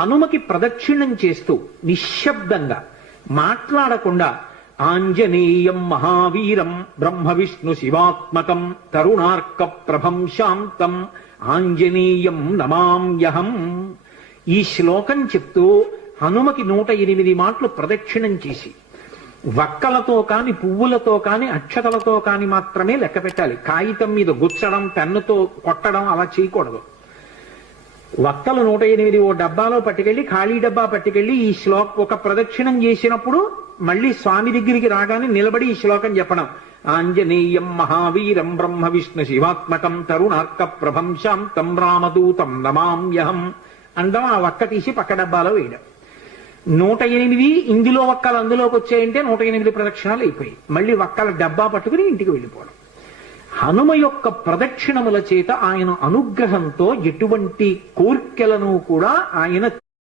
హనుమకి ప్రదక్షిణం చేస్తూ నిశ్శబ్దంగా మాట్లాడకుండా ఆంజనేయం మహావీరం బ్రహ్మ విష్ణు శివాత్మకం తరుణార్క ప్రభం శాంతం ఆంజనేయం నమామ్యహం ఈ శ్లోకం చెప్తూ హనుమకి 108 మాటలు ప్రదక్షిణం చేసి వక్కలతో కాని పువ్వులతో కాని అక్షతలతో కాని మాత్రమే లెక్క పెట్టాలి. కాగితం మీద గుచ్చడం పెన్నుతో కొట్టడం అలా చేయకూడదు. వక్కలు 108 ఓ డబ్బాలో పట్టుకెళ్ళి ఖాళీ డబ్బా పట్టుకెళ్ళి ఈ ఒక ప్రదక్షిణం చేసినప్పుడు మళ్ళీ స్వామి దగ్గరికి రాగానే నిలబడి ఈ శ్లోకం చెప్పడం. ఆంజనేయం మహావీరం బ్రహ్మ విష్ణు శివాత్మకం తరుణార్క ప్రభం శాంతం రామదూతం నమామ్యహం అండం. ఆ వక్క తీసి పక్క డబ్బాలో వేయడం. 108 ఇందులో వక్కలు అందులోకి వచ్చాయంటే 108 ప్రదక్షిణాలు అయిపోయాయి. మళ్ళీ వక్కల డబ్బా పట్టుకుని ఇంటికి వెళ్ళిపోవడం. హనుమ యొక్క ప్రదక్షిణముల చేత ఆయన అనుగ్రహంతో ఎటువంటి కోర్కెలను కూడా ఆయన